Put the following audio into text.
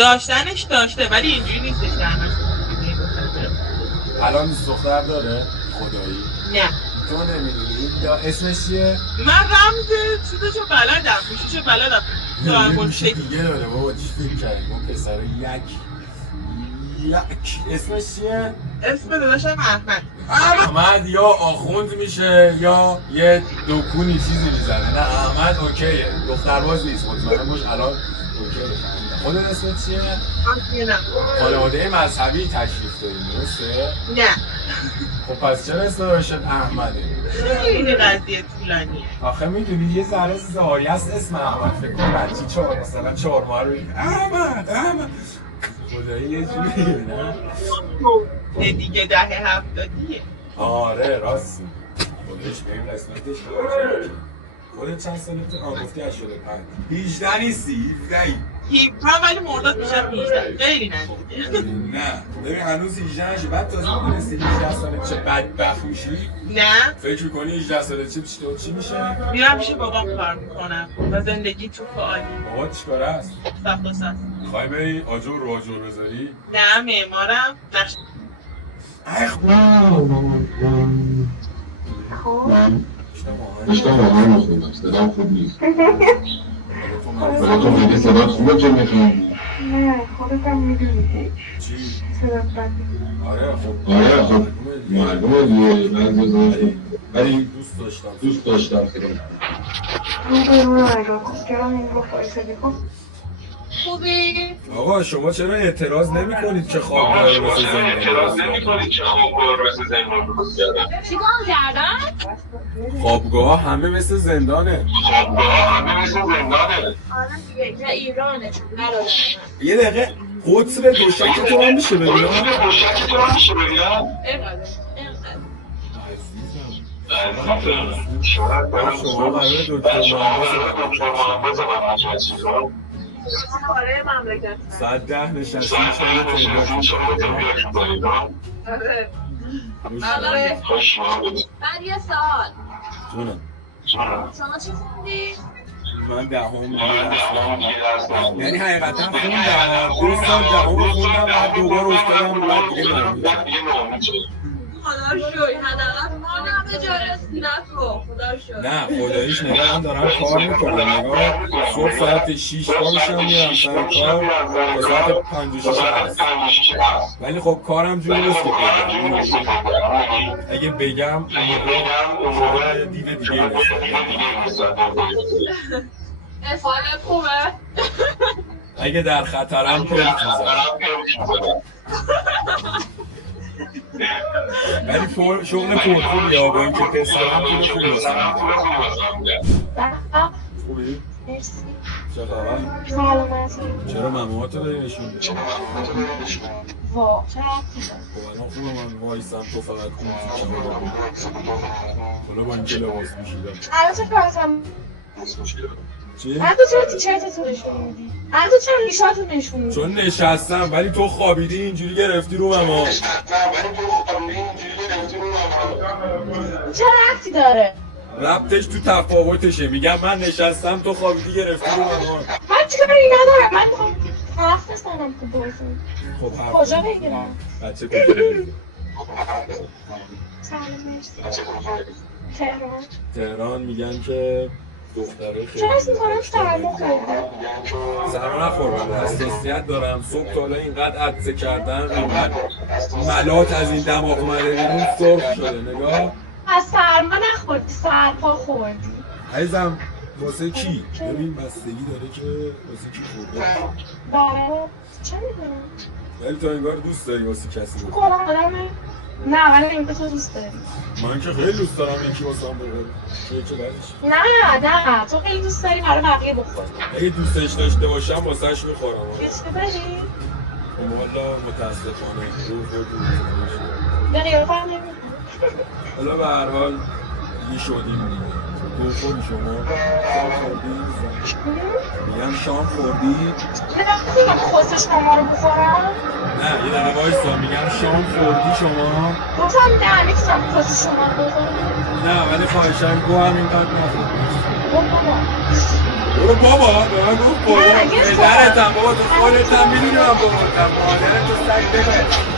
داشتنش داشته ولی اینجوری نیستش که همش الان دوست دختر داره؟ خدایی؟ نه. تو نمیدونی؟ یا اسمش چیه؟ من رمز چیزشو بلدم، گوشیشو بلدم. یه دیگه داره بابا، چی فکر کردی؟ اون پسر یک اسمش چیه؟ اسم داداشم احمد. احمد یا آخوند میشه یا یه دکونی چیزی میزنه. نه احمد اوکیه، دخترباز نیست مطمئن باش الان اوکیه. خودت اسمت چیه؟ نه. خانواده مذهبی تشریف داریم درسته؟ نه. خب پس چرا اسم داشتت احمده؟ خیلی قضیه طولانیه. آخه میدونی یه ذره زاری است اسم احمد، فکر کن بچی مثلا 4 ماه رو احمد خدایی یه جوریه نه؟ دیگه دهه 70. آره راست میگی. خودش بریم قسمتش خودت چند سالته؟ گفتی 85. 18 نیستی؟ 17 ولی مرداد میشم 18. خیلی نزدیکه. نه ببین هنوز 18 نشی، بعد تازه میدونستی 18 سالت چه بدبخت میشی؟ نه. فکر میکنی 18 سالت چی میشه؟ میرم پیش بابام کار میکنم و زندگی تو فعالی. بابا چیکاره است؟ سخت و سخت. میخوای بری آجر رو آجر بذاری؟ نه معمارم. نقش اشتباه نمیخونم، صدام خوب نیست. ولی تو میگی صدا خوبه که میخونی. نه خودتم میدونی چی؟ صدا بده. آره خب معلومه دیگه من ولی دوست داشتم صدا. رو نگاه کن چرا این رو فایسادی کن. خوبی؟ آقا شما چرا اعتراض نمی کنید که خوابگاه رو مثل زندان چیکار کردن؟ خوابگاه همه مثل زندانه. آره دیگه نه ایرانه چون ندارم. یه دقیقه قطر دوشک تو هم میشه ببینم؟ شما برای دکتر آره مملکت 110 نشستی آره بعد یه سال جونم شما چی خوندی؟ من دهم یعنی حقیقتا خوندم 2 سال دهم خوندم بعد دوباره افتادم بعد دیگه ناامید شدم. خدا رو شکر حداقل ما همه جا رسیدن تو خدا رو شکر. نه خداییش نگاه من دارم کار میکنم نگاه صبح ساعت 6 پا میشم میرم سر کار تا ساعت 5 و 6 هست ولی خب کارم جوری نیست که بگم اگه بگم اون موقع دید دیگه حالت خوبه؟ اگه در خطرم پلک میزنم ولی شغل پرخوبی ها با اینکه پسرم پول خوبی واسم میده. خوبی؟ مرسی. چه خبر؟ سلامتی. چرا مماهاتو داری نشون میدی؟ وا چه ربطی داره؟ خب الان خوبه من وایسم تو فقط اون حالا با اینکه لباس میشیدم الان چه کارتم؟ چی؟ الان تو چرا تیشرتتو نشون میدی؟ الان تو چرا ریشاتو نشون میدی؟ چون نشستم ولی تو خوابیدی اینجوری گرفتی رو مما چه ربطی داره؟ ربطش تو تفاوتشه میگم من نشستم تو خوابیدی گرفتی رو مما من چیکاری ندارم من میخوام حرف بزنم تو بازم. خب حرف کجا بگیرم؟ بچه کجا بگیرم؟ سلام مرسی. تهران. تهران میگن که دختره خیلی چرا اسم کنم سرما خورده؟ سرما نخوردم حساسیت دارم صبح تا حالا اینقدر عطسه کردم اینقدر ملات از این دماغ اومده بیرون سرخ شده نگاه از سرما نخوردی سرپا خوردی. عزیزم واسه کی؟ ببین بستگی داره که واسه کی خورده برای چه میدونم؟ ولی تو انگار دوست داری واسه کسی بخوری خودم آدمه؟ نه ولی این تو دوست داری. من که خیلی دوست دارم یکی واسه هم بخوره چه بعدش؟ نه تو خیلی دوست داری برای بقیه بخوری. اگه دوستش داشته باشم واسهش میخورم کسی داری؟ خب والا متاسفانه رو خود نه نگاه کنم نمیدونم. حالا به هر حال یه شدیم دیگه تو خوری شما شام خوردی؟ میگم شام خوردی؟ نه خوستش شما رو بخورم؟ نه یه دقیقه وایسا میگم شام خوردی شما؟ گفتم نه میتونم خوستش شما رو بخورم؟ نه ولی خواهشم گو هم اینقدر نخورد بابا برو بابا به من گفت بابا نه، یه پدرتم بابا تو خودت هم میدونی من باباتم مادرت تو سگ ببر